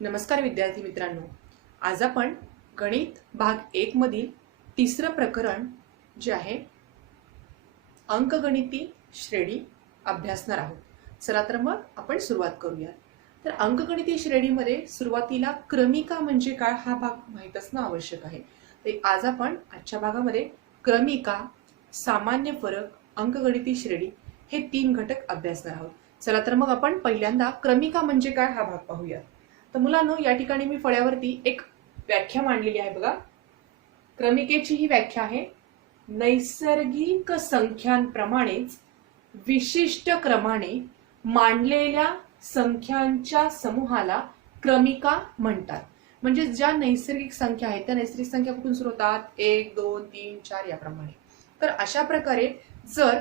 नमस्कार विद्यार्थी मित्रांनो, आज आपण गणित भाग 1 मधील तिसरं प्रकरण जे आहे अंकगणिती श्रेणी अभ्यासणार आहोत. चला तर मग आपण सुरुवात करूया. तर अंकगणिती श्रेणीमध्ये सुरुवातीला क्रमिका म्हणजे काय हा भाग माहित असणं आवश्यक आहे. तर आज आपण आजच्या भागामध्ये क्रमिका, सामान्य फरक, अंकगणिती श्रेणी हे 3 घटक अभ्यासणार आहोत. चला तर मग आपण पहिल्यांदा क्रमिका म्हणजे काय हा भाग पाहूया. तर मुलांनो, या ठिकाणी मी फळ्यावरती एक व्याख्या मांडलेली आहे बघा. क्रमिकेची ही व्याख्या आहे, नैसर्गिक संख्यांप्रमाणेच विशिष्ट क्रमाने मांडलेल्या संख्यांच्या समूहाला क्रमिका म्हणतात. म्हणजे ज्या नैसर्गिक संख्या आहेत त्या नैसर्गिक संख्या कुठून सुरू होतात, 1 2 3 4 याप्रमाणे. तर अशा प्रकारे जर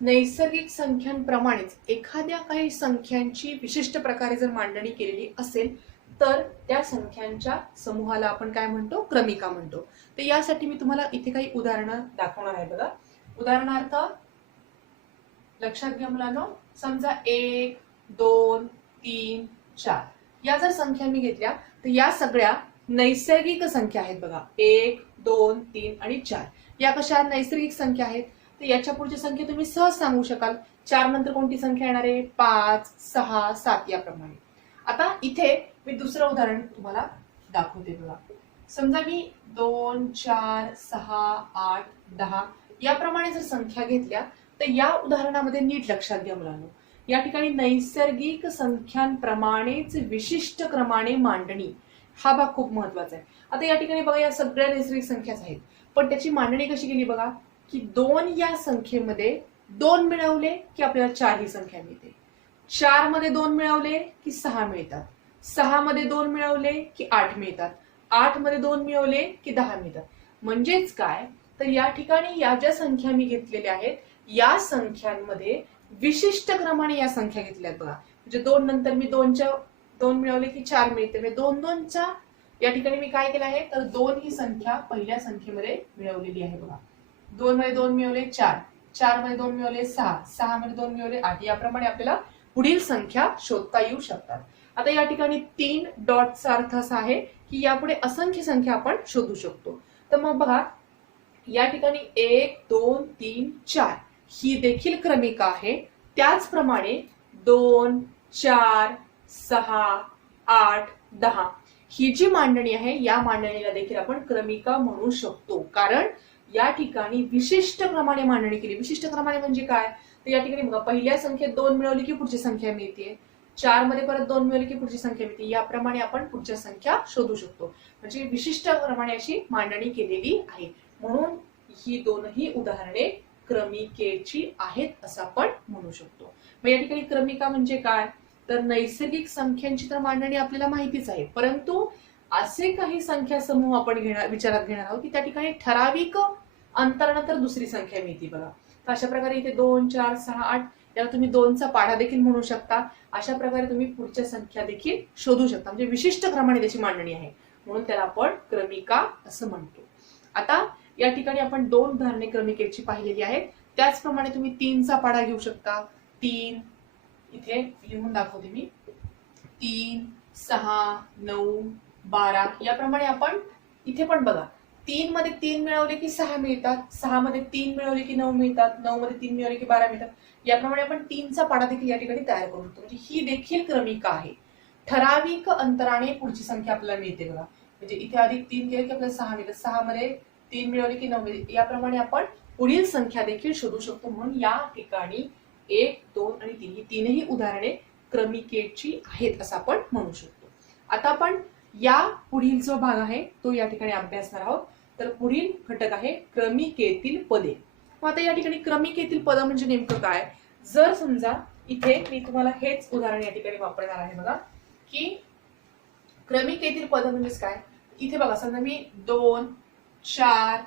नैसर्गिक संख्यांप्रमाणेच एखाद्या काही संख्यांची विशिष्ट प्रकारे जर मांडणी केलेली असेल तर त्या संख्यांच्या समूहाला आपण काय म्हणतो, क्रमिका म्हणतो. तर यासाठी मी तुम्हाला इथे काही उदाहरणं दाखवणार आहे बघा. उदाहरणार्थ लक्षात घ्या मुलांनो, समजा 1 2 3 4 या जर संख्या मी घेतल्या तर या सगळ्या नैसर्गिक संख्या आहेत बघा. 1 2 3 आणि 4 या कशा नैसर्गिक संख्या आहेत. तर याच्या पुढची संख्या तुम्ही सहज सांगू शकाल. 4 नंतर कोणती संख्या येणार आहे, 5 6 7 याप्रमाणे. आता इथे मी दुसरं उदाहरण तुम्हाला दाखवते बघा. समजा मी 2 4 6 8 10 याप्रमाणे जर संख्या घेतल्या तर या उदाहरणामध्ये नीट लक्षात घ्या मुलांनो, या ठिकाणी नैसर्गिक संख्यांप्रमाणेच विशिष्ट क्रमाने मांडणी हा भाग खूप महत्वाचा आहे. आता या ठिकाणी बघा, या सगळ्या नैसर्गिक संख्याच आहेत, पण त्याची मांडणी कशी केली बघा, की 2 या संख्येमध्ये 2 मिळवले की आपल्याला 4 ही संख्या मिळते. 4 मध्ये 2 मिळवले की 6 मिळतात. 6 मध्ये 2 मिळवले की 8 मिळतात. 8 मध्ये 2 मिळवले की 10 मिळतात. म्हणजेच काय, तर या ठिकाणी या ज्या संख्या मी घेतलेल्या आहेत या संख्यांमध्ये विशिष्ट क्रमाने या संख्या घेतल्या आहेत बघा. म्हणजे 2 नंतर मी 2 मिळवले की 4 मिळते. म्हणजे 2 2 च्या या ठिकाणी मी काय केलं आहे, तर 2 ही संख्या पहिल्या संख्येमध्ये मिळवलेली आहे बघा. 2 मध्ये 2 मिळवले 4, 4 मध्ये 2 मिळवले 6, 6 मध्ये 2 मिळवले 8 याप्रमाणे आपल्याला पुढील संख्या शोधता येऊ शकतात. आता या ठिकाणी 3 डॉटचा अर्थ असा आहे की यापुढे असंख्य संख्या आपण शोधू शकतो. तर मग बघा, या ठिकाणी 1 2 3 4 ही देखील क्रमिका आहे. त्याचप्रमाणे 2 4 6 8 10 ही जी मांडणी आहे या मांडणीला देखील आपण क्रमिका म्हणू शकतो. कारण या ठिकाणी विशिष्ट क्रमाने मांडणी केली. विशिष्ट क्रमाने म्हणजे काय, तर या ठिकाणी बघा, पहिल्या संख्येत 2 मिळवली की पुढची संख्या मिळते. 4 मध्ये परत 2 मिळवली की पुढची संख्या मिळते. याप्रमाणे आपण पुढच्या संख्या शोधू शकतो. म्हणजे विशिष्ट क्रमाने अशी मांडणी केलेली आहे. म्हणून ही दोनही उदाहरणे क्रमिकेची आहेत असं आपण म्हणू शकतो. मग या ठिकाणी क्रमिका म्हणजे काय, तर नैसर्गिक संख्यांची तर मांडणी आपल्याला माहितीच आहे, परंतु असे काही संख्या समूह आपण विचारात घेणार आहोत की त्या ठिकाणी ठराविक अंतरानंतर दुसरी संख्या मिळते बघा. तर अशा प्रकारे इथे 2 4 6 8 याला तुम्ही 2चा पाढा देखील म्हणू शकता. अशा प्रकारे तुम्ही पुढच्या संख्या देखील शोधू शकता. म्हणजे विशिष्ट क्रमाने त्याची मांडणी आहे, म्हणून त्याला आपण क्रमिका असं म्हणतो. आता या ठिकाणी आपण 2 उदाहरणे क्रमिकेची पाहिलेली आहेत. त्याचप्रमाणे तुम्ही 3चा पाढा घेऊ शकता. 3 इथे लिहून दाखवते मी. 3 6 9 12 याप्रमाणे आपण इथे पण बघा, 3 मध्ये 3 मिळवले की 6 मिळतात. 6 मध्ये 3 मिळवले की 9 मिळतात. 9 मध्ये 3 मिळवले की 12 मिळतात. याप्रमाणे आपण 3चा पाढा देखील या ठिकाणी तयार करू शकतो. म्हणजे ही देखील क्रमिका आहे. ठराविक अंतराने पुढची संख्या आपल्याला मिळते बघा. म्हणजे इथे अधिक 3 केले की आपल्याला 6 मिळतात. 6 मध्ये 3 मिळवले की 9 मिळते. याप्रमाणे आपण पुढील संख्या देखील शोधू शकतो. म्हणून या ठिकाणी 1 2 आणि 3 ही तीनही उदाहरणे क्रमिकेची आहेत असं आपण म्हणू शकतो. आता आपण या पुढील जो भाग आहे तो या ठिकाणी अभ्यासणार आहोत. तर पुढील घटक आहे क्रमिकेतील पदे. मग आता या ठिकाणी क्रमिकेतील पद म्हणजे नेमकं काय, जर समजा इथे मी तुम्हाला हेच उदाहरण या ठिकाणी वापरणार आहे बघा, की क्रमिकेतील पद म्हणजेच काय. इथे बघा, समजा मी 2 4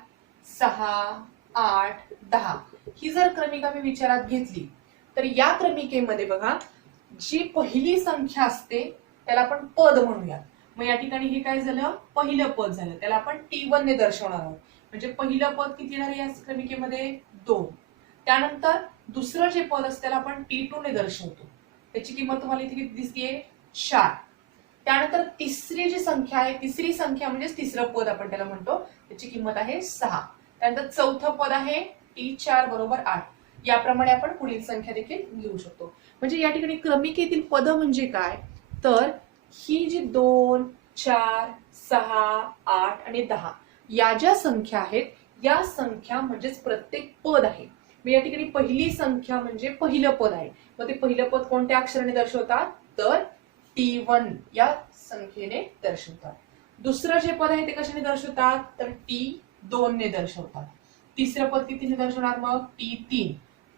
6 8 10 ही जर क्रमिका मी विचारात घेतली तर या क्रमिकेमध्ये बघा, जी पहिली संख्या असते त्याला आपण पद म्हणूया. मग या ठिकाणी हे काय झालं, पहिलं पद झालं. त्याला आपण T1 ने दर्शवणार आहोत. म्हणजे पहिलं पद किती येणार या क्रमिकेमध्ये, 2. त्यानंतर दुसरं जे पद असतं त्याला आपण T2 ने दर्शवतो. त्याची किंमत तुम्हाला इथे किती दिसतेय, 4. त्यानंतर तिसरी जी संख्या आहे, तिसरी संख्या म्हणजे तिसरं पद आपण त्याला म्हणतो, त्याची किंमत आहे 6. त्यानंतर चौथं पद आहे T4 बरोबर 8. याप्रमाणे आपण पुढील संख्या देखील लिहू शकतो. म्हणजे या ठिकाणी क्रमिकेतील पद म्हणजे काय, तर ही जी 2, 4, 6, 8 आणि 10 या ज्या संख्या आहेत, या संख्या म्हणजेच प्रत्येक पद आहे. या ठिकाणी पहिली संख्या म्हणजे पहिलं पद आहे. मग ते पहिलं पद कोणत्या अक्षराने दर्शवतात, तर T1 या संख्येने दर्शवतात. दुसरं जे पद आहे ते कशाने दर्शवतात, तर T2 ने दर्शवतात. तिसरं पद कितीने दर्शवणार, मग T3.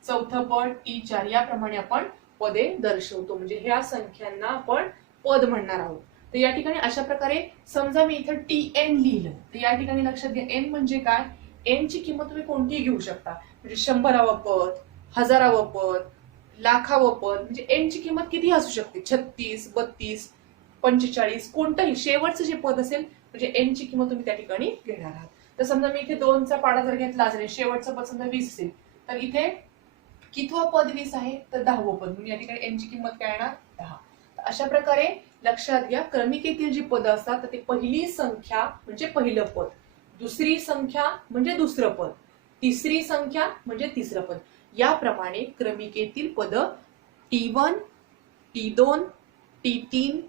चौथं पद T4. याप्रमाणे आपण पदे दर्शवतो. म्हणजे ह्या संख्यांना आपण पद म्हणणार आहोत. तर या ठिकाणी अशा प्रकारे समजा मी इथं TN लिहिलं, तर या ठिकाणी लक्षात घ्या N म्हणजे काय, N ची किंमत तुम्ही कोणतीही घेऊ शकता. म्हणजे 100ावं पद, 1000ावं पद, लाखावं पद, म्हणजे N ची किंमत किती असू शकते, 36, 32, 45, कोणतंही शेवटचं जे पद असेल म्हणजे N ची किंमत तुम्ही त्या ठिकाणी घेणार आहात. तर समजा मी इथे 2चा पाडा जर घेतला असेल, शेवटचं पद समजा 20 असेल, तर इथे कितवं पद 20 आहे, तर 10वं पद, म्हणजे या ठिकाणी N ची किंमत काय येणार, 10. अशा प्रकारे लक्षात घ्या, क्रमिकेतील जी पद असतात तर ते पहिली संख्या म्हणजे पहिलं पद, दुसरी संख्या म्हणजे दुसरं पद, तिसरी संख्या म्हणजे तिसरं पद. याप्रमाणे क्रमिकेतील पद T1, T2, T3,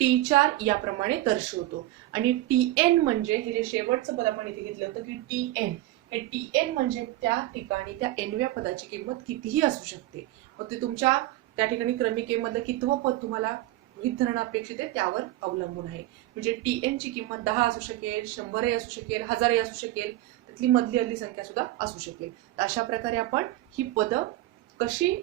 T4 याप्रमाणे दर्शवतो. आणि TN म्हणजे हे जे शेवटचं पद आपण इथे घेतलं होतं की TN, हे TN म्हणजे त्या ठिकाणी त्या Nव्या पदाची किंमत कितीही असू शकते. मग ते तुमच्या त्या ठिकाणी क्रमिकेमधलं कितवं पद तुम्हाला गृहीत धरणं अपेक्षित आहे त्यावर अवलंबून आहे. म्हणजे TN ची किंमत 10 असू शकेल, 100 असू शकेल, 1000 असू शकेल, त्यातली मधली अदली संख्या सुद्धा असू शकेल. तर अशा प्रकारे आपण ही पद कशी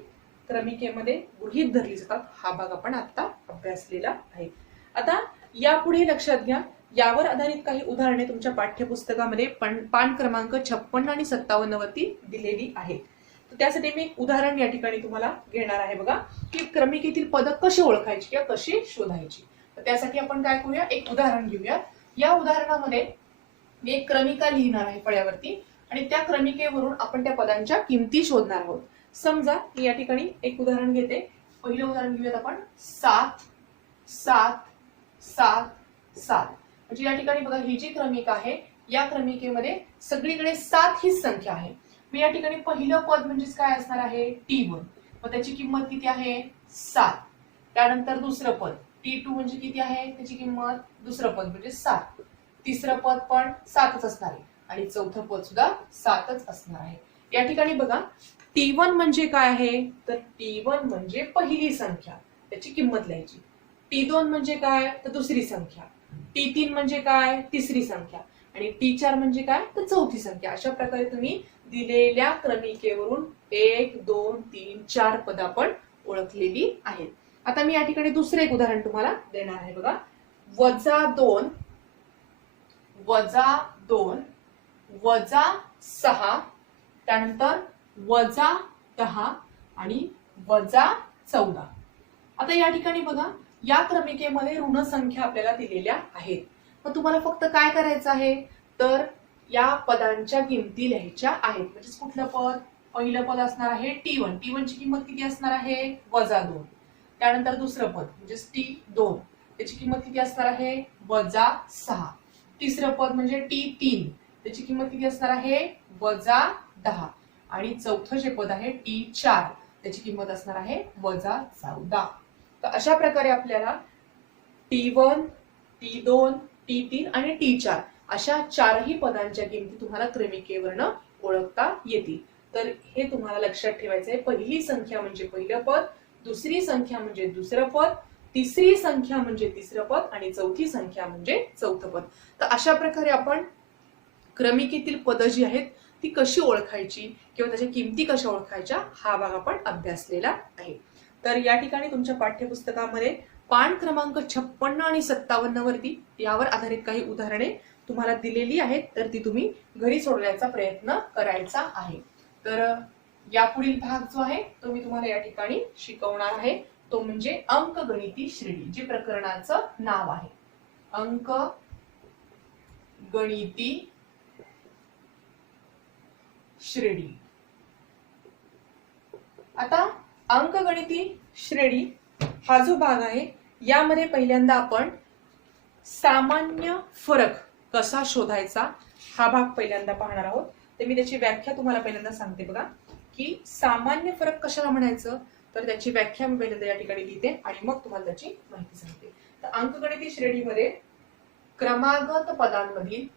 क्रमिकेमध्ये गृहीत धरली जातात हा भाग आपण आता अभ्यासलेला आहे. आता यापुढे लक्षात घ्या, यावर आधारित काही उदाहरणे तुमच्या पाठ्यपुस्तकामध्ये पान क्रमांक 56 आणि 57 वरती दिलेली आहेत. तर त्यासाठी मी एक उदाहरण या ठिकाणी तुम्हाला घेणार आहे बघा, की क्रमिकेतील पद कशी ओळखायची किंवा कशी शोधायची. तर त्यासाठी आपण काय करूया, एक उदाहरण घेऊया. या उदाहरणामध्ये मी एक क्रमिका लिहिणार आहे फळ्यावरती आणि त्या क्रमिकेवरून आपण त्या पदांच्या किमती शोधणार आहोत. समजा मी या ठिकाणी एक उदाहरण घेते. पहिलं उदाहरण घेऊयात आपण 7, 7, 7, 7. म्हणजे या ठिकाणी बघा, ही जी क्रमिका आहे या क्रमिकेमध्ये सगळीकडे 7 हीच संख्या आहे. मी या ठिकाणी पहिलं पद म्हणजेच काय असणार आहे, T1, मग त्याची किंमत किती आहे, 7. त्यानंतर दुसरं पद T2 म्हणजे किती आहे, त्याची किंमत, दुसरं पद म्हणजे 7. तिसरं पद पण 7च असणार आहे आणि चौथं पद सुद्धा 7च असणार आहे. या ठिकाणी बघा, T1 म्हणजे काय आहे, तर T1 म्हणजे पहिली संख्या, त्याची किंमत लिहायची. T2 म्हणजे काय, तर दुसरी संख्या. T3 म्हणजे काय, तिसरी संख्या. आणि T4 म्हणजे काय, तर चौथी संख्या. अशा प्रकारे तुम्ही दिलेल्या क्रमिकेवरून 1, 2, 3, 4 पद आपण ओळखलेली आहेत. आता मी या ठिकाणी दुसरे एक उदाहरण तुम्हाला देणार आहे बघा. -2, -2, -6, त्यानंतर -10 आणि -14. आता या ठिकाणी बघा, या क्रमिकेमध्ये ऋण संख्या आपल्याला दिलेल्या आहेत. मग तुम्हाला फक्त काय करायचं आहे, तर या पदांच्या किमती लिहायच्या आहेत. म्हणजे कुठलं पद, पहिलं पद असणार आहे T1. T1 ची किंमत किती असणार आहे, -2. त्यानंतर दुसरं पद म्हणजे T2, त्याची किंमत किती असणार आहे, -6. तिसरं पद म्हणजे T3, त्याची किंमत किती असणार आहे, -10. आणि चौथं जे पद आहे T4, त्याची किंमत असणार आहे -14. तर अशा प्रकारे आपल्याला T1, T2, T3 आणि T4 अशा 4ही पदांच्या किमती तुम्हाला क्रमिकेवरनं ओळखता येतील. तर हे तुम्हाला लक्षात ठेवायचं आहे. पहिली संख्या म्हणजे पहिलं पद, दुसरी संख्या म्हणजे दुसरं पद, तिसरी संख्या म्हणजे तिसरं पद आणि चौथी संख्या म्हणजे चौथं पद. तर अशा प्रकारे आपण क्रमिकेतील पद जी आहेत ती कशी ओळखायची किंवा त्याच्या किमती कशा ओळखायच्या हा भाग आपण अभ्यासलेला आहे. तर या ठिकाणी तुमच्या पाठ्यपुस्तकामध्ये पान क्रमांक 56 आणि 57 वरती यावर आधारित काही उदाहरणे तुम्हाला दिलेली आहेत. तर ती तुम्ही घरी सोडवण्याचा प्रयत्न करायचा आहे. तर यापुढील भाग जो आहे तो मी तुम्हाला या ठिकाणी शिकवणार आहे. तो म्हणजे अंकगणिती श्रेणी, जे प्रकरणाचं नाव आहे. अंकगणिती श्रेणी. आता अंकगणिती श्रेणी हा जो भाग आहे यामध्ये पहिल्यांदा आपण सामान्य फरक कसा शोधायचा हा भाग पहिल्यांदा पाहणार आहोत. तर मी त्याची व्याख्या तुम्हाला पहिल्यांदा सांगते बघा, की सामान्य फरक कशाला म्हणायचं, तर त्याची व्याख्या मी पहिल्यांदा या ठिकाणी लिहिते आणि मग तुम्हाला त्याची माहिती सांगते. तर अंकगणिती श्रेणीमध्ये क्रमागत पदांमधील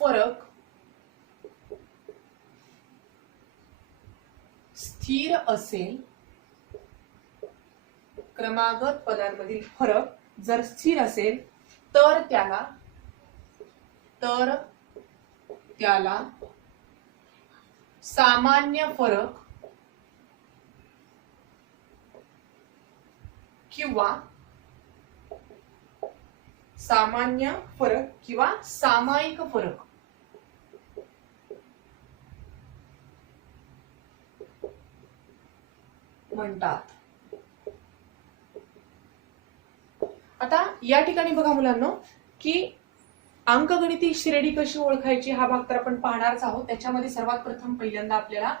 फरक स्थिर असेल, क्रमागत पदांमधील फरक जर स्थिर असेल तर त्याला सामान्य फरक किंवा सामायिक फरक म्हणतात. आता या ठिकाणी बघा मुलांनो, की अंकगणिती श्रेणी कशी ओळखायची हा भाग तर आपण पाहणारच आहोत. त्याच्यामध्ये सर्वात प्रथम पहिल्यांदा आपल्याला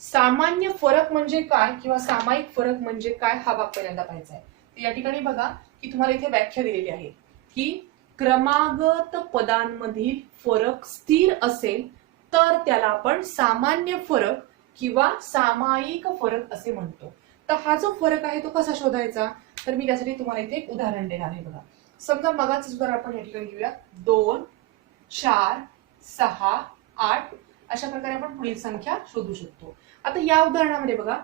सामान्य फरक म्हणजे काय किंवा सामायिक फरक म्हणजे काय हा भाग पहिल्यांदा पाहायचा आहे. तर या ठिकाणी बघा की तुम्हाला इथे व्याख्या दिलेली आहे की क्रमागत पदांमधील फरक स्थिर असेल तर त्याला आपण सामान्य फरक किंवा सामायिक फरक असे म्हणतो. तर हा जो फरक आहे तो कसा शोधायचा, तर मी त्यासाठी तुम्हाला इथे एक उदाहरण देणार आहे बघा. समजा मगाच उदाहरण आपण या ठिकाणी घेऊया. 2, 4, 6, 8 अशा प्रकारे आपण पुढील संख्या शोधू शकतो. आता या उदाहरणामध्ये बघा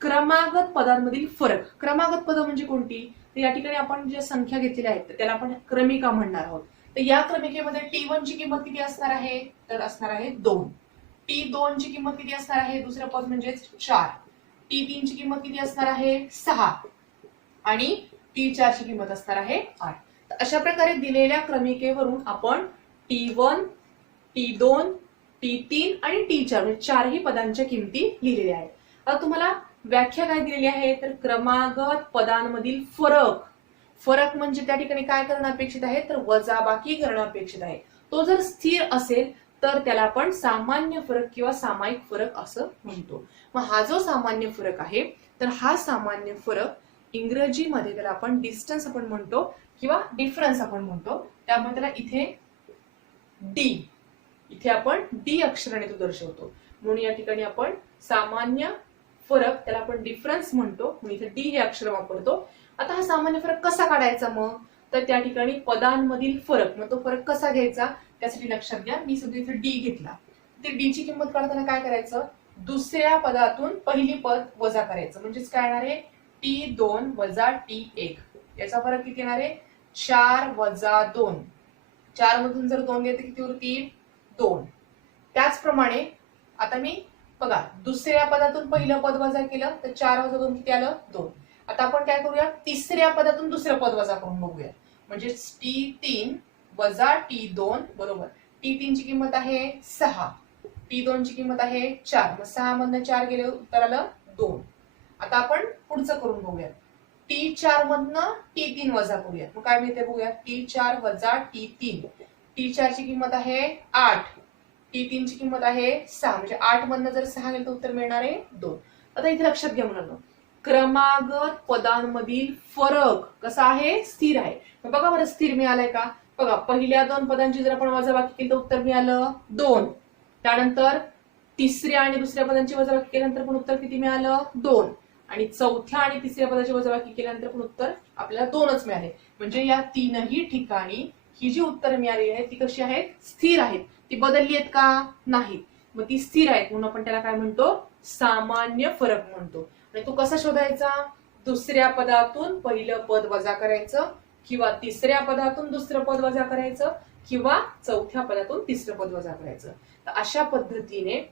क्रमागत पदांमधील फरक. क्रमागत पद म्हणजे कोणती, तर या ठिकाणी आपण ज्या संख्या घेतलेल्या आहेत त्याला आपण क्रमिका म्हणणार आहोत. तर या क्रमिकेमध्ये T1 ची किंमत किती असणार आहे, तर असणार आहे 2. T2 ची किंमत किती असणार आहे, दुसरं पद म्हणजे 4. T3 ची किंमत किती असणार आहे 6 आणि T4 ची किंमत असणार आहे 8. तर अशा प्रकारे दिलेल्या क्रमिकेवरून आपण T1, T2, T3 आणि T4 म्हणजे चारही पदांच्या किमती लिहिलेल्या आहेत. आता तुम्हाला व्याख्या काय दिलेली आहे, तर क्रमागत पदांमधील फरक म्हणजे त्या ठिकाणी काय करणं अपेक्षित आहे, तर वजाबाकी करणं अपेक्षित आहे. तो जर स्थिर असेल तर त्याला आपण सामान्य फरक किंवा सामायिक फरक असं म्हणतो. मग हा जो सामान्य फरक आहे तर हा सामान्य फरक इंग्रजीमध्ये त्याला आपण डिस्टन्स आपण म्हणतो किंवा डिफरन्स आपण म्हणतो. त्यामुळे त्याला इथे आपण डी अक्षराने तो दर्शवतो. म्हणून या ठिकाणी आपण सामान्य फरक त्याला आपण डिफरन्स म्हणतो, म्हणून इथे डी हे अक्षर वापरतो. आता हा सामान्य फरक कसा काढायचा मग, तर त्या ठिकाणी पदांमधील फरक, मग तो फरक कसा घ्यायचा त्यासाठी लक्षात घ्या. मी सुद्धा इथे डी घेतला. ते डी ची किंमत काढताना काय करायचं, दुसऱ्या पदातून पहिली पद वजा करायचं. म्हणजेच काय येणार आहे, T2 वजा T1. याचा फरक किती येणार आहे, 4 वजा 2. 4 मधून जर 2 गेले तर किती उरतील 2. त्याचप्रमाणे आता मी बघा दुसऱ्या पदातून पहिलं पद वजा केलं तर 4 वजा 2 किती आलं 2. आता आपण काय करूया, तिसऱ्या पदातून दुसरं पद वजा करून बघूया. म्हणजे T3 वजा T2 बरोबर. T3 ची किंमत आहे 6, T2 ची किंमत आहे 4. मग 6 मधनं 4 गेले उत्तर आलं 2. आता आपण पुढचं करून बघूया. T4 मधनं T3 वजा करूया. मग काय मिळते बघूया, T4 वजा T3. T4 ची किंमत आहे 8, T3 ची किंमत आहे 6. म्हणजे 8 मधनं जर 6 गेलं तर उत्तर मिळणार आहे 2. आता इथे लक्षात घ्या मुलांनो, क्रमागत पदांमधील फरक कसा आहे, स्थिर आहे. बघा बरं स्थिर मिळालंय का, बघा पहिल्या 2 पदांची जर आपण वजाबाकी केली तर उत्तर मिळालं 2. त्यानंतर तिसऱ्या आणि दुसऱ्या पदांची वजाबाकी केल्यानंतर पण उत्तर किती मिळालं 2. आणि चौथ्या आणि तिसऱ्या पदाची वजाबाकी केल्यानंतर पण उत्तर आपल्याला 2च मिळाले. म्हणजे या तीनही ठिकाणी ही जी उत्तर मिळालेली आहेत ती कशी आहेत, स्थिर आहेत. ती बदलली आहेत का, नाहीत. मग ती स्थिर आहेत म्हणून आपण त्याला काय म्हणतो, सामान्य फरक म्हणतो. आणि तो कसा शोधायचा, दुसऱ्या पदातून पहिलं पद वजा करायचं किंवा तिसऱ्या पदातून दुसरं पद वजा करायचं किंवा चौथ्या पदातून तिसरं पद वजा करायचं. तर अशा पद्धतीने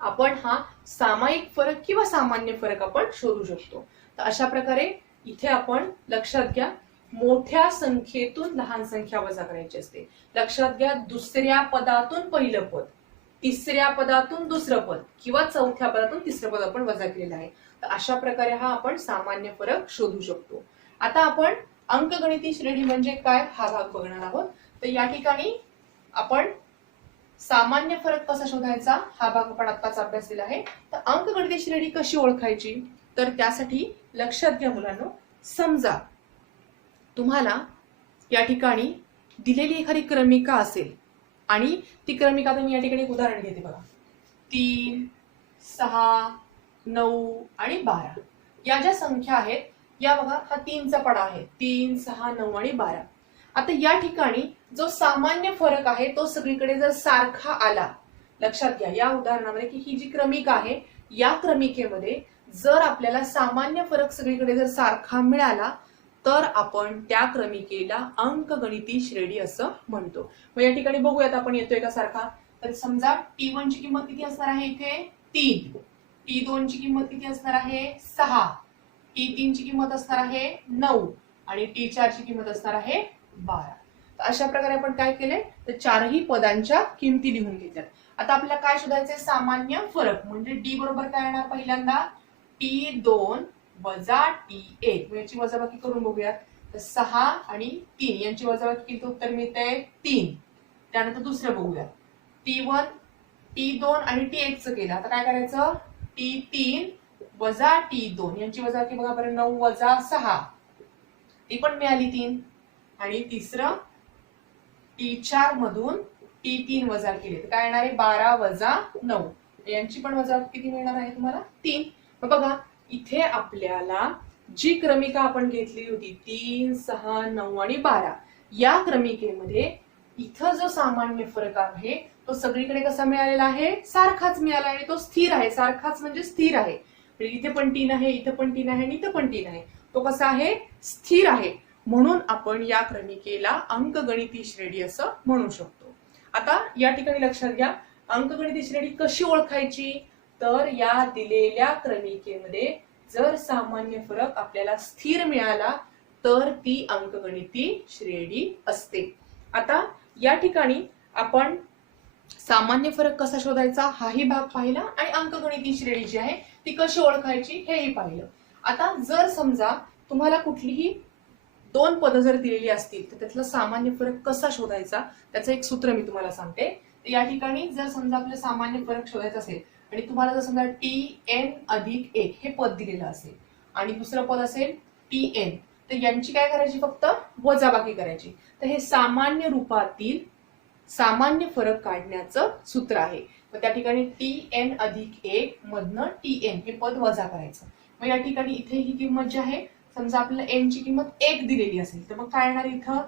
आपण हा सामायिक फरक किंवा सामान्य फरक आपण शोधू शकतो. तर अशा प्रकारे इथे आपण लक्षात घ्या, मोठ्या संख्येतून लहान संख्या वजा करायची असते. लक्षात घ्या, दुसऱ्या पदातून पहिलं पद, तिसऱ्या पदातून दुसरं पद किंवा चौथ्या पदातून तिसरं पद आपण वजा केलेलं आहे. तर अशा प्रकारे हा आपण सामान्य फरक शोधू शकतो. आता आपण अंकगणिती श्रेणी म्हणजे काय हा भाग बघणार आहोत. तर या ठिकाणी आपण सामान्य फरक कसा शोधायचा हा भाग आपण आत्ताच अभ्यासलेला आहे. तर अंकगणितीय श्रेणी कशी ओळखायची, तर त्यासाठी लक्षात घ्या मुलांनो, समजा तुम्हाला या ठिकाणी दिलेली एखादी क्रमिका असेल आणि ती क्रमिका, मी या ठिकाणी एक उदाहरण घेते बघा, 3, 6, 9 आणि 12 या ज्या संख्या आहेत या बघा, हा 3चा पडा आहे, 3, 6, 9 आणि 12. आता या ठिकाणी जो सामान्य फरक आहे तो सगळीकडे जर सारखा आला, लक्षात घ्या या उदाहरणामध्ये की ही जी क्रमिका आहे या क्रमिकेमध्ये जर आपल्याला सामान्य फरक सगळीकडे जर सारखा मिळाला तर आपण त्या क्रमिकेला अंकगणिती श्रेणी असं म्हणतो. मग या ठिकाणी बघूयात आपण येतोय का सारखा. तर समजा T1 ची किंमत किती असणार आहे इथे 3, T2 ची किंमत किती असणार आहे 6, T3 ची किंमत असणार आहे 9 आणि T4 ची किंमत असणार आहे 12. तर अशा प्रकारे आपण काय केलंय, तर चारही पदांच्या किमती लिहून घेतल्यात. आता आपल्याला काय शोधायचंय, सामान्य फरक. म्हणजे डी बरोबर काय येणार, पहिल्यांदा T2 वजा T1, याची वजाबाकी करून बघूयात. तर 6 आणि 3 यांची वजाबाकी केली तर उत्तर मिळतंय 3. त्यानंतर दुसरं बघूया, T1, T2 आणि T1 चं केलं. आता काय करायचं, T3 वजा T2 यांची वजाबाकी बघा बरं, 9 वजा 6 ती पण मिळाली 3. आणि तिसरं T4 मधून T3 वजा केले तर काय येणार आहे 12 वजा 9 यांची पण वजाबाकी किती मिळणार आहे तुम्हाला 3. मग बघा इथे आपल्याला जी क्रमिका आपण घेतली होती 3, 6, 9 आणि 12 या क्रमिकेमध्ये इथं जो सामान्य फरक आहे तो सगळीकडे कसा मिळालेला आहे, सारखाच मिळाला आणि तो स्थिर आहे. सारखाच म्हणजे स्थिर आहे. इथे पण 3 आहे, इथे पण 3 आहे आणि इथे पण 3 आहे. तो कसा आहे, स्थिर आहे. म्हणून आपण या क्रमिकेला अंकगणिती श्रेणी असं म्हणू शकतो. आता या ठिकाणी लक्षात घ्या, अंकगणिती श्रेणी कशी ओळखायची, तर या दिलेल्या क्रमिकेमध्ये जर सामान्य फरक आपल्याला स्थिर मिळाला तर ती अंकगणिती श्रेणी असते. आता या ठिकाणी आपण सामान्य फरक कसा शोधायचा हाही भाग पाहिला आणि अंकगणिती श्रेणी जी आहे ती कशी ओळखायची हेही पाहिलं. आता जर समजा तुम्हाला कुठलीही 2 पदं जर दिलेली असतील तर त्यातला सामान्य फरक कसा शोधायचा त्याचं एक सूत्र मी तुम्हाला सांगते. या ठिकाणी जर समजा आपल्याला सामान्य फरक शोधायचा असेल आणि तुम्हाला जर समजा Tn अधिक 1 हे पद दिलेलं असेल आणि दुसरं पद असेल Tn, तर यांची काय करायची, फक्त वजाबाकी करायची. तर हे सामान्य रूपातील सामान्य फरक काढण्याचं सूत्र आहे. मग त्या ठिकाणी Tn अधिक 1 मधनं Tn हे पद वजा करायचं. मग या ठिकाणी इथे ही किंमत जी आहे, समजा आपल्याला n ची किंमत 1 दिलेली असेल तर मग काय येणार इथं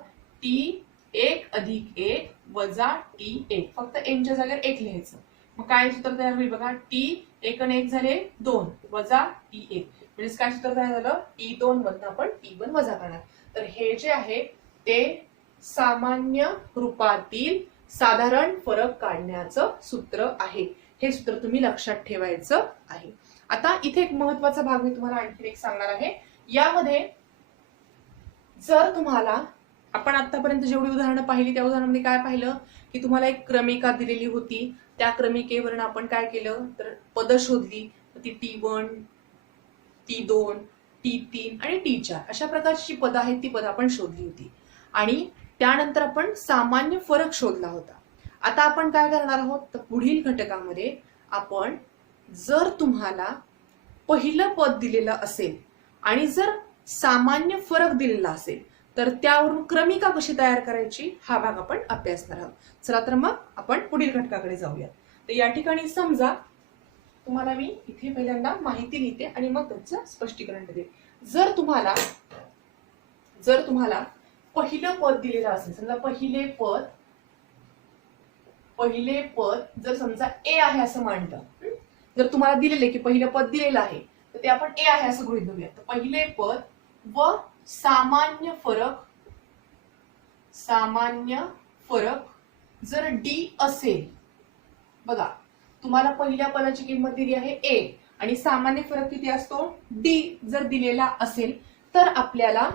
T1 अधिक 1 वजा T1, फक्त n च्या जागेवर 1 लिहायचं. मग काय सूत्र तयार होईल बघा, T1 आणि 1 झाले 2 वजा T1, म्हणजे काय सूत्र तयार झालं, T2 मधनं आपण T1 वजा करणार. तर हे जे आहे ते सामान्य रूपातील साधारण फरक काढण्याचं सूत्र आहे. हे सूत्र तुम्ही लक्षात ठेवायचं आहे. आता इथे एक महत्वाचा भाग मी तुम्हाला आणखी एक सांगणार आहे. यामध्ये जर तुम्हाला आपण आतापर्यंत जेवढी उदाहरणं पाहिली त्या उदाहरणामध्ये काय पाहिलं की तुम्हाला एक क्रमिका दिलेली होती, त्या क्रमिकेवरून आपण काय केलं तर पद शोधली. ती T1, T2, T3 आणि T4 अशा प्रकारची पद आहेत ती पद आपण शोधली होती आणि त्यानंतर आपण सामान्य फरक शोधला होता. आता आपण काय करणार आहोत तर पुढील घटकामध्ये आपण जर तुम्हाला पहिलं पद दिलेलं असेल आणि जर सामान्य फरक दिलेला असेल तर त्यावरून क्रमिका कशी तयार करायची हा भाग आपण अभ्यासणार आहोत. चला तर मग आपण पुढील घटकाकडे जाऊया. तर या ठिकाणी समजा तुम्हाला मी इथे पहिल्यांदा माहिती लिहिते आणि मग त्याचं स्पष्टीकरण देते. जर तुम्हाला पहिलं पद दिलेलं असेल, समजा पहिले पद जर समजा A आहे असं मानलं, जर तुम्हाला दिलेले की पहिलं पद दिलेलं आहे तर ते आपण A आहे असं गृहीत धरूया. तर पहिले पद व सामान्य फरक जर D असेल, बघा तुम्हाला पहिल्या पदाची किंमत दिली आहे A आणि सामान्य फरक किती असतो D जर दिलेला असेल तर आपल्याला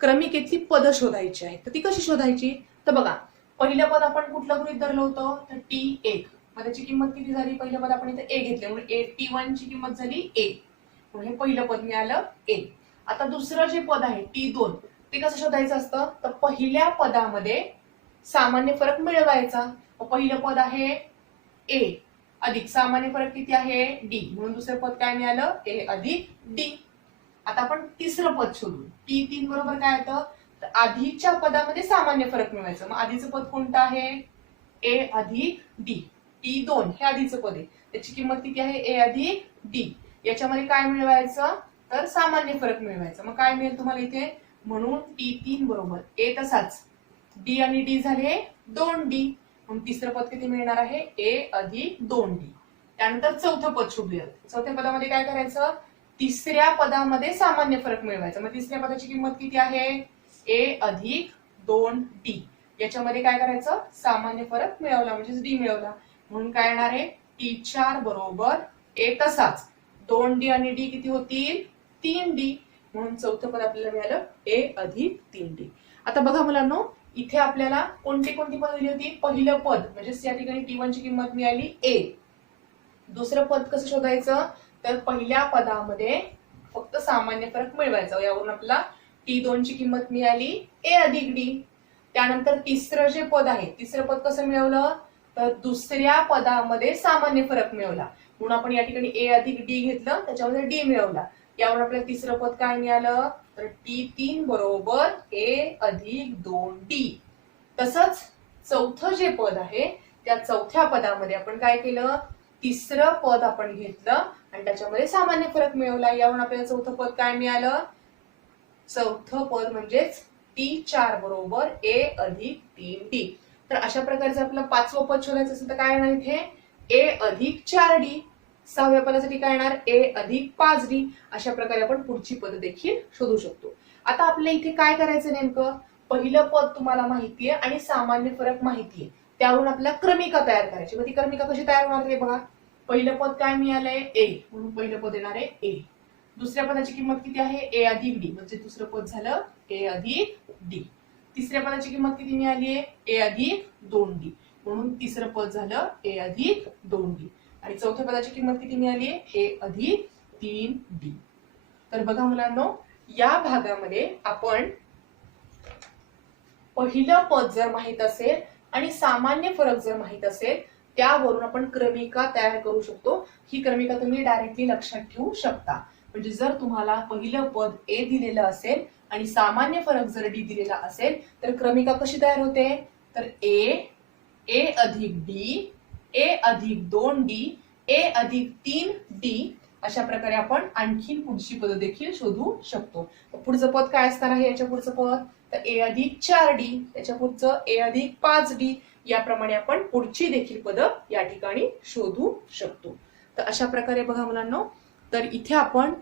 क्रमिकेतली पद शोधायची आहे. तर ती कशी शोधायची, तर बघा पहिलं पद आपण कुठलं गृहीत धरलं होतं तर T1, मग त्याची किंमत किती झाली, पहिलं पद आपण इथे A घेतलं म्हणून T1 ची किंमत झाली A, म्हणून हे पहिलं पद मिळालं A. आता दुसरं जे पद आहे T2 ते कसं शोधायचं असतं तर पहिल्या पदामध्ये सामान्य फरक मिळवायचा. पहिलं पद आहे ए अधिक सामान्य फरक किती आहे डी, म्हणून दुसरं पद काय मिळालं ए अधिक डी. आता आपण तिसरं पद शोधू. T3 बरोबर काय येतं, तर आधीच्या पदामध्ये सामान्य फरक मिळवायचं. मग आधीचं पद कोणतं आहे ए अधिक डी. T2 हे आधीचं पद आहे, त्याची किंमत किती आहे ए अधिक डी. याच्यामध्ये काय मिळवायचं तर सामान्य फरक मिळवायचा. मग काय मिळेल तुम्हाला इथे, म्हणून T3 बरोबर ए तसाच डी आणि डी झाले 2D, म्हणून तिसरं पद किती मिळणार आहे ए अधिक 2D. त्यानंतर चौथं पद शोधूया. चौथ्या पदामध्ये काय करायचं, तिसऱ्या पदामध्ये सामान्य फरक मिळवायचा. मग तिसऱ्या पदाची किंमत किती आहे ए अधिक 2D. याच्यामध्ये काय करायचं सामान्य फरक मिळवला म्हणजे डी मिळवला, म्हणून काय येणार आहे T4 बरोबर ए तसाच 2D आणि डी किती होतील 3D, म्हणून चौथं पद आपल्याला मिळालं ए अधिक 3D. आता बघा मुलांनो, इथे आपल्याला कोणती कोणती पद दिली होती. पहिलं पद म्हणजे या ठिकाणी T1 ची किंमत मिळाली ए. दुसरं पद कसं शोधायचं, तर पहिल्या पदामध्ये फक्त सामान्य फरक मिळवायचा. यावरून आपल्याला T2 ची किंमत मिळाली ए अधिक डी. त्यानंतर तिसरं जे पद आहे, तिसरं पद कसं मिळवलं, तर दुसऱ्या पदामध्ये सामान्य फरक मिळवला, म्हणून आपण या ठिकाणी ए अधिक डी घेतलं, त्याच्यामध्ये डी मिळवला. यावरून आपल्याला तिसरं पद काय मिळालं, तर T3 बरोबर ए अधिक 2D. तसंच चौथं जे पद आहे त्या चौथ्या पदामध्ये आपण काय केलं, तिसरं पद आपण घेतलं आणि त्याच्यामध्ये सामान्य फरक मिळवला. यावरून आपल्याला चौथं पद काय मिळालं, चौथं पद म्हणजेच T4 बरोबर ए अधिक 3D. तर अशा प्रकारचं आपल्याला पाचवं पद शोधायचं असेल तर काय येणार इथे ए अधिक 4D. सहाव्या पदासाठी काय येणार ए अधिक 5D. अशा प्रकारे आपण पुढची पद देखील शोधू शकतो. आता आपल्याला इथे काय करायचं नेमकं, पहिलं पद तुम्हाला माहितीये आणि सामान्य फरक माहितीये, त्यावरून आपल्याला क्रमिका तयार करायची. मग ती क्रमिका कशी तयार होणार ते बघा. पहिलं पद काय मिळालंय ए, म्हणून पहिलं पद येणार आहे ए. दुसऱ्या पदाची किंमत किती आहे ए अधिक डी, म्हणजे दुसरं पद झालं ए अधिक डी. तिसऱ्या पदाची किंमत किती मिळाली आहे ए अधिक 2D, म्हणून तिसरं पद झालं ए अधिक 2D. आणि चौथ्या पदाची किंमत किती मिळाली आहे ए अधिक 3D. तर बघा मुलांनो, या भागामध्ये आपण पहिलं पद जर माहित असेल आणि सामान्य फरक जर माहित असेल, त्यावरून आपण क्रमिका तयार करू शकतो. ही क्रमिका तुम्ही डायरेक्टली लक्षात ठेवू शकता. म्हणजे जर तुम्हाला पहिलं पद ए दिलेलं असेल आणि सामान्य फरक जर डी दिलेला असेल, तर क्रमिका कशी तयार होते, तर ए अधिक डी, ए अधिक 2D, ए अधिक 3D. अशा प्रकारे आपण आणखी पुढची पद देखील शोधू शकतो. पुढचं पद काय असणार आहे याच्या पुढचं पद, तर ए अधिक 4D, त्याच्या पुढचं ए अधिक 5D. याप्रमाणे आपण पुढची देखील पद या ठिकाणी शोधू शकतो. तर अशा प्रकारे बघा मुलांनो, तर इथे आपण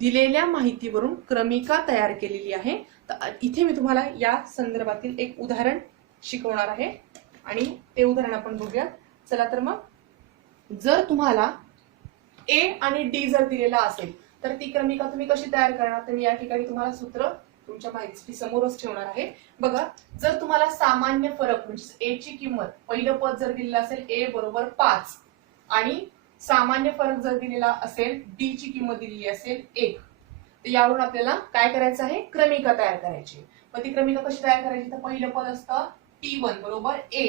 दिलेल्या माहितीवरून क्रमिका तयार केलेली आहे. तर इथे मी तुम्हाला या संदर्भातील एक उदाहरण शिकवणार आहे आणि ते उदाहरण आपण बघूया. चला तर मग, जर तुम्हाला ए आणि डी जर दिलेला असेल तर ती क्रमिका तुम्ही कशी तयार करणार, तर मी या ठिकाणी तुम्हाला सूत्र तुमच्या माहिती समोरच ठेवणार आहे. बघा, जर तुम्हाला सामान्य फरक म्हणजे ए ची किंमत, पहिलं पद जर दिलेलं असेल ए बरोबर 5 आणि सामान्य फरक जर दिलेला असेल डी ची किंमत दिलेली असेल 1, तर यावरून आपल्याला काय करायचं आहे क्रमिका तयार करायची. मग ती क्रमिका कशी तयार करायची, तर पहिलं पद असतं T1 बरोबर ए,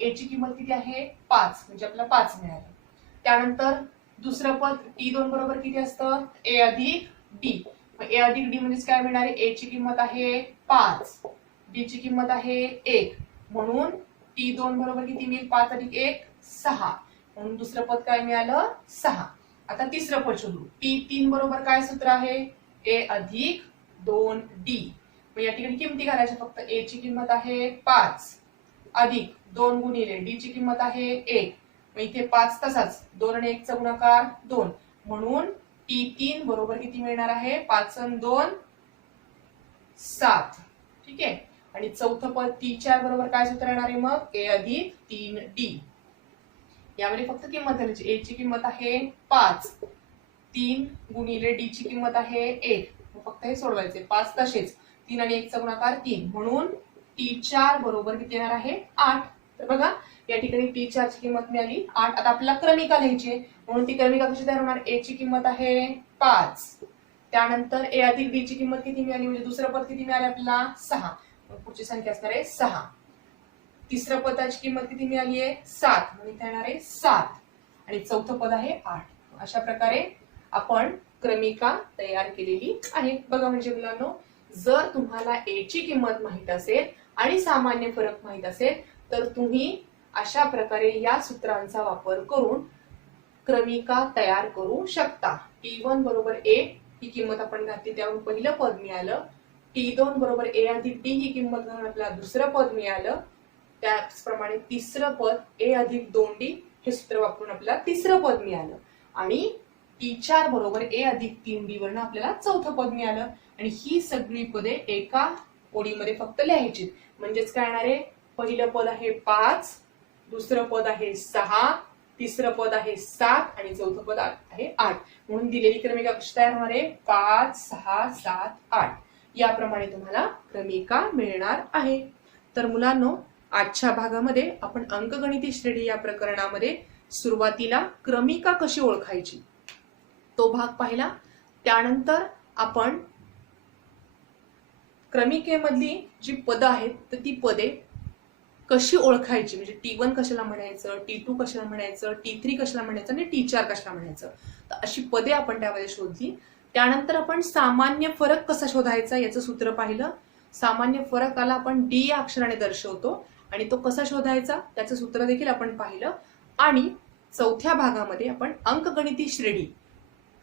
ए ची किंमत किती आहे 5, म्हणजे आपल्याला 5 मिळालं. त्यानंतर दुसरं पद T2 बरोबर किती असतं ए अधिक डी. ए अधिक डी म्हणजे काय मिळणार आहे, ए ची किंमत आहे 5, डी ची किंमत आहे 1, म्हणून T2 बरोबर किती मिळेल 5 अधिक 1 6, म्हणून दुसरं पद काय मिळालं 6. आता तिसरं पद शोधू. T3 बरोबर काय सूत्र आहे ए अधिक 2D. मग या ठिकाणी किमती घालायच्या फक्त. ए ची किंमत आहे 5 अधिक 2 गुणिले डी ची किंमत आहे 1. मग इथे 5 तसाच, 2 आणि 1 चा गुणाकार 2, म्हणून T3 बरोबर किती मिळणार आहे 5 आणि 2 7. ठीक आहे. आणि चौथं पद T4 बरोबर काय सूत्र येणार आहे मग ए अधिक 3D. यामध्ये फक्त किंमत घालायची. ए ची किंमत आहे 5, 3 गुणिले डी ची किंमत आहे 1, फक्त हे सोडवायचे. 5 तसेच, 3 आणि 1 चा गुणाकार 3, म्हणून T4 बरोबर किती येणार आहे 8. तर बघा, या ठिकाणी T4 ची किंमत मिळाली 8. आता आपल्याला क्रमिका लिहायची आहे, म्हणून ती क्रमिका कशी तयार होणार, ए ची किंमत आहे 5, त्यानंतर ए अधिक डी ची किंमत किती मिळाली, म्हणजे दुसरं पद किती मिळाले आपल्याला 6, पुढची संख्या असणार आहे 6. तिसऱ्या पदाची किंमत किती मिळाली आहे 7, म्हणजे इथे येणार आहे 7 आणि चौथं पद आहे 8. अशा प्रकारे आपण क्रमिका तयार केलेली आहे. बघा म्हणजे मुलांनो, जर तुम्हाला a ची किंमत माहित असेल आणि सामान्य फरक माहित असेल तर तुम्ही अशा प्रकारे या सूत्रांचा वापर करून क्रमिका तयार करू शकता. t1 बरोबर a ही किंमत आपण घातली त्यावरून पहिलं पद मिळालं. t2 बरोबर a अधिक d ही किंमत घालून आपल्याला दुसरं पद मिळालं. त्याचप्रमाणे तिसरं पद a अधिक 2d हे सूत्र वापरून आपल्याला तिसरं पद मिळालं आणि t4 बरोबर a अधिक 3d वरून आपल्याला चौथं पद मिळालं. आणि ही सगळी पदे एका ओळीमध्ये फक्त लिहायची. म्हणजेच काय येणार आहे, पहिलं पद आहे 5, दुसरं पद आहे 6, तिसरं पद आहे 7 आणि चौथं पद आहे 8. म्हणून दिलेली क्रमिका कशी तयार होणार आहे 5, 6, 7, 8 याप्रमाणे तुम्हाला क्रमिका मिळणार आहे. तर मुलांनो, आजच्या भागामध्ये आपण अंकगणिती श्रेणी या प्रकरणामध्ये सुरुवातीला क्रमिका कशी ओळखायची तो भाग पाहिला. त्यानंतर आपण क्रमिकेमधली जी पदं आहेत तर ती पदे कशी ओळखायची, म्हणजे t1 कशाला म्हणायचं, t2 कशाला म्हणायचं, t3 कशाला म्हणायचं आणि t4 कशाला म्हणायचं, तर अशी पदे आपण त्यामध्ये शोधली. त्यानंतर आपण सामान्य फरक कसा शोधायचा याचं सूत्र पाहिलं. सामान्य फरकाला आपण d या अक्षराने दर्शवतो आणि तो कसा शोधायचा त्याचं सूत्र देखील आपण पाहिलं. आणि चौथ्या भागामध्ये आपण अंकगणिती श्रेणी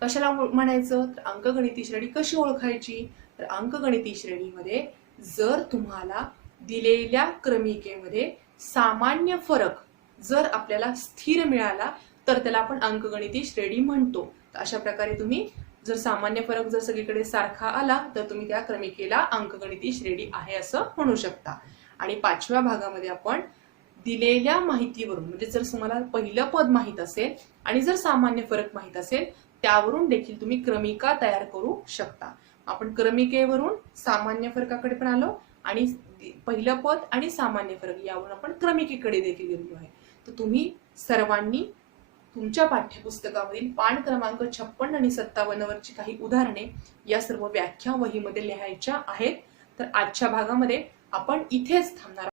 कशाला म्हणायचं, तर अंकगणिती श्रेणी कशी ओळखायची. तर अंकगणिती श्रेणीमध्ये जर तुम्हाला दिलेल्या क्रमिकेमध्ये सामान्य फरक जर आपल्याला स्थिर मिळाला तर त्याला आपण अंकगणिती श्रेणी म्हणतो. तर अशा प्रकारे तुम्ही जर सामान्य फरक जर सगळीकडे सारखा आला तर तुम्ही त्या क्रमिकेला अंकगणिती श्रेणी आहे असं म्हणू शकता. आणि पाचव्या भागामध्ये आपण दिलेल्या माहितीवरून, म्हणजे जर तुम्हाला पहिलं पद माहित असेल आणि जर सामान्य फरक माहित असेल त्यावरून देखील तुम्ही क्रमिका तयार करू शकता. आपण क्रमिकेवरून सामान्य फरकाकडे पण आलो आणि पहिलं पद आणि सामान्य फरक यावरून आपण क्रमिकेकडे देखील गेलेलो आहे. तर तुम्ही सर्वांनी तुमच्या पाठ्यपुस्तकामधील पान क्रमांक 56 आणि 57 वरची काही उदाहरणे या सर्व व्याख्या वहीमध्ये लिहायच्या आहेत. तर आजच्या भागामध्ये आपण इथेच थांबणार